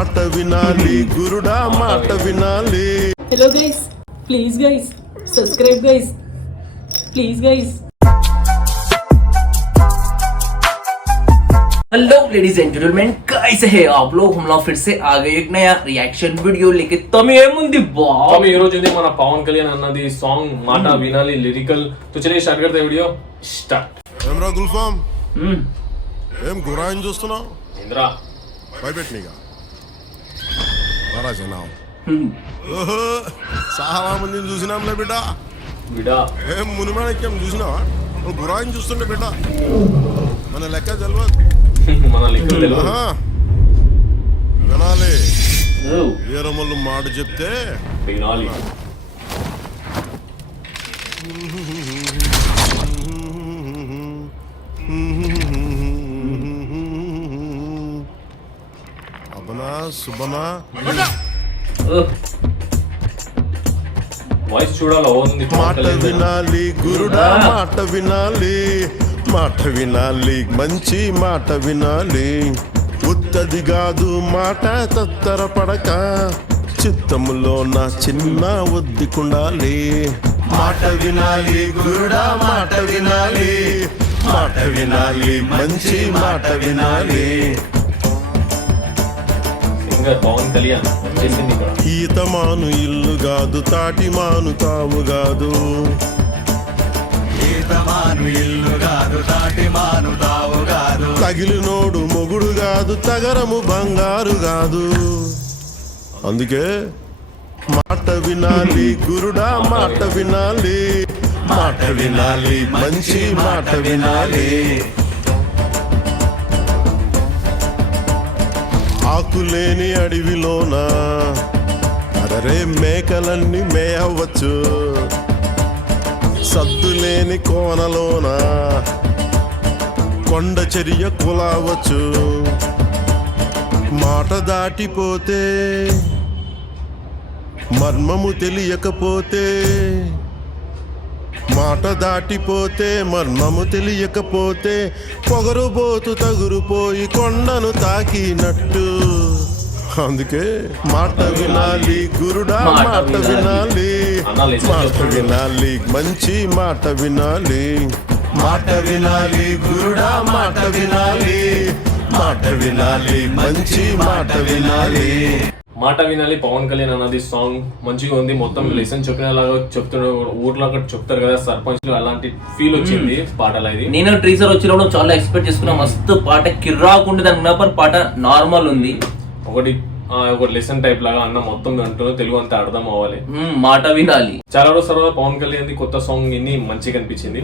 మాట వినాలి గురుడా మాట వినాలి. Hello guys, please guys subscribe guys, please guys. Hello ladies and gentleman, कैसे हैं आप लोग? हम लोग फिर से आ गए एक नया रिएक्शन वीडियो लेके. तमी ఏముంది బాబు, ఈ రోజు ఇది మన పవన్ కళ్యాణ్ అన్నది సాంగ్ మాట వినాలి లిరికల్. तो चलिए स्टार्ट करते हैं वीडियो स्टार्ट. ఏమ్రా గుల్ఫామ్, ఏం గురాయిని చూస్తున్నావు? ఇంద్రా భయపెట్టినీగా ఓహో, చాలా మందిని చూసినాంలే బిడ్డ. విడా ఏం మునిమాణిక్యం చూసినావా? నువ్వు గురాయిని చూస్తుండే బిడ్డ, మన లెక్క తెలియదు. మన లింక్ తెలుగు ఆహా, వినాలి. వీరమల్లు మాట చెప్తే వినాలి. అబనా సుబనా వాయిస్ చూడాలి అవుతుంది. మాట వినాలి గురుడా మాట వినాలి, మాట వినాలి మంచి మాట వినాలి. ఉత్తది కాదు మాట తత్తర పడక, చిత్తములో నా చిన్న ఒద్దికుండాలి. మాట వినాలి గురుడా మాట వినాలి, మాట వినాలి మంచి మాట వినాలి. సింగర్ పవన్ కళ్యాణ్ వచ్చేసింది ఇక్కడ. ఈతమాను ఇల్లు కాదు, తాటి మాను తావు కాదు. తగిలినోడు మొగుడు కాదు, తగరము బంగారు కాదు. అందుకే మాట వినాలి గురుడా మాట వినాలి, మాట వినాలి మంచి మాట వినాలి. ఆకులేని అడవిలోన అదరే మేకలన్నీ మేయవచ్చు, సద్దులేని కోనలోన కొండ చర్య కులావచ్చు. మాట దాటిపోతే మర్మము తెలియకపోతే, మాట దాటిపోతే మర్మము తెలియకపోతే, పొగరుబోతు తగురుపోయి కొండను తాకినట్టు. అందుకే మాట వినాలి గురుడా మాట వినాలి, మాట వినాలి మంచి మాట వినాలి. మాట వినాలి గురుడా మాట వినాలి, మాట వినాలి మంచి మాట వినాలి. మాట వినాలి పవన్ కళ్యాణ్ అన్నది సాంగ్ మంచిగా ఉంది. మొత్తం లెసన్ చెప్పినలాగా చెప్తున్నారు. ఊర్లో అక్కడ చెప్తారు కదా సర్పంచ్లు, అలాంటి ఫీల్ వచ్చింది పాటలో. ఇది నేను ట్రీజర్ వచ్చినప్పుడు చాలా ఎక్స్పెక్ట్ చేసుకున్నా, మస్తు పాట కిర్రాకుంటుంది అనుకున్నా, ਪਰ పాట నార్మల్ ఉంది. ఒకటి లెసన్ టైప్ లాగా అన్న మొత్తం అంటూ తెలుగు అంతా అర్థం అవ్వాలి. మాట వినాలి. చాలా రోజుల తర్వాత పవన్ కళ్యాణ్ కొత్త సాంగ్ ఇన్ని మంచిగా అనిపించింది.